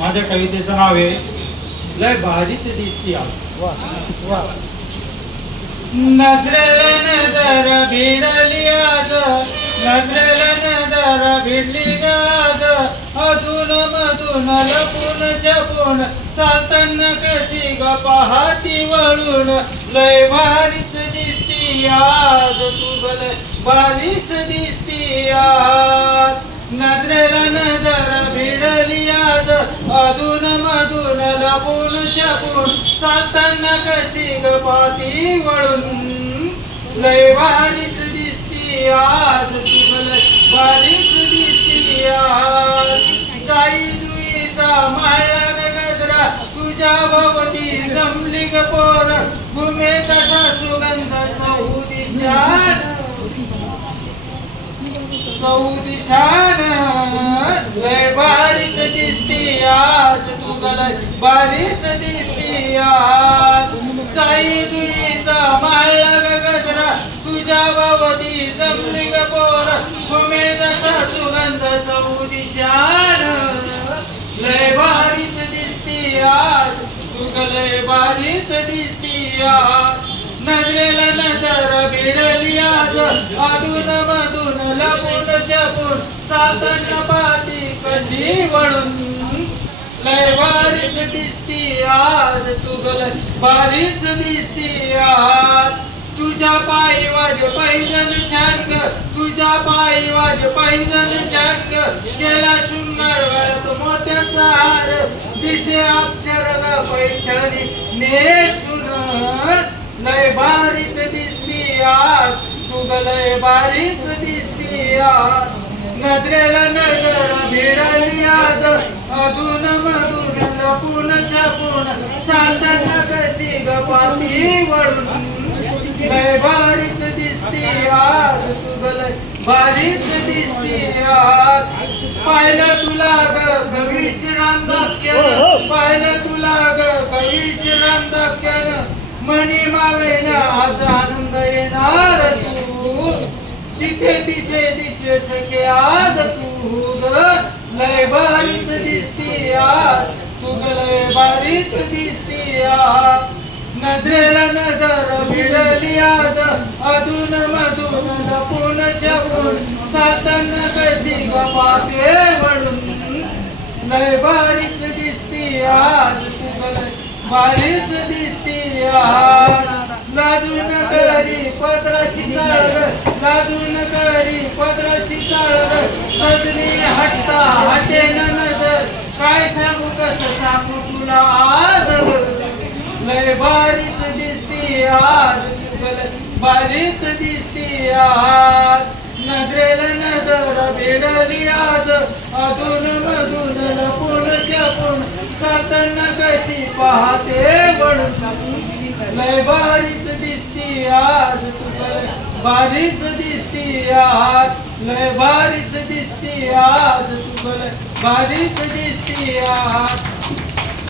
माझ्या कवितेचं नाव आहे लय भारीच दिसती आज. नजरेला नजर भिडली आज, नजरेला नजर भिडली आज, अधून मधून लपून जपून चालताना कशी ग पाहती वळून, लय भारीच दिसती आज तू लय भारीच दिसती आज. नजरेला नजर भिडली आज, अधून मधून लपून छपून चालताना कशी ग पाहती वळून, लय भारीच दिसती आज तू लय भारीच दिसती आज. जाई जुईचा माळला ग गजरा, तुझ्या भोवती जमली ग पोर, घुमे तसा सुगंध चौदिशान चौदिशान, लय भारीच दिसती आज तू लय भारीच दिसती आज. जाई जुईचा माळला ग गजरा, तुझ्या भोवती जमली ग पोर, तुम्ही जसा सुगंध चौदिशान, लय भारीच दिसती आज तू लय भारीच दिसती आज. नजरेला नजर भिडली आज, अधून मधून लपून छपून चालताना पाहती कशी वळून, लय भारीच दिसती आज तू लय भारीच दिसती आज. तुझ्या पायी वाज पैंजण छान ग, तुझ्या पायी वाज पैंजण छान ग, केला शृंगार गळ्यात मोत्याचा हार, दिसे अक्षर ग पैठणी नेसून, लय भारीच दिसती आज तू लय भारीच दिसती आज. नजरेला नजर भिडली आज, अधून मधून लपून छपून चालताना कशी ग पाहती वळून, लय भारीच दिसती आज तू लय भारीच दिसती आज. पाहिलं तुला ग विश्राम धक्क्यानं, पाहिलं तुला ग विश्राम धक्क्यानं, मनी मावेना आज आनंद येणार तू, जिथे दिसे दिसे सखे आज तू ग, लय भारीच दिसती आज तू लय भारीच दिसती आज. नजरेला नजर भिडली आज, अधून मधून लपून छपून चालताना कशी ग पाहते वळून, लय भारीच दिसती आज तू लय भारीच दिसती आज. लाजून करी पत्राशी चाळ, लाजून करी पत्राशी चाळ, सजनी हट्टा हटेन नजर, काय सांगू कसं सांगू तुला आज, लय भारीच दिसती आज तू लय भारीच दिसती आज. नजरेला नजर भिडली आज, अधून मधून लपून छपून चालताना कशी पाहते वळून, लय भारीच दिसती आज तू लय भारीच दिसती आज, लय भारीच दिसती आज तू लय भारीच दिसती आज.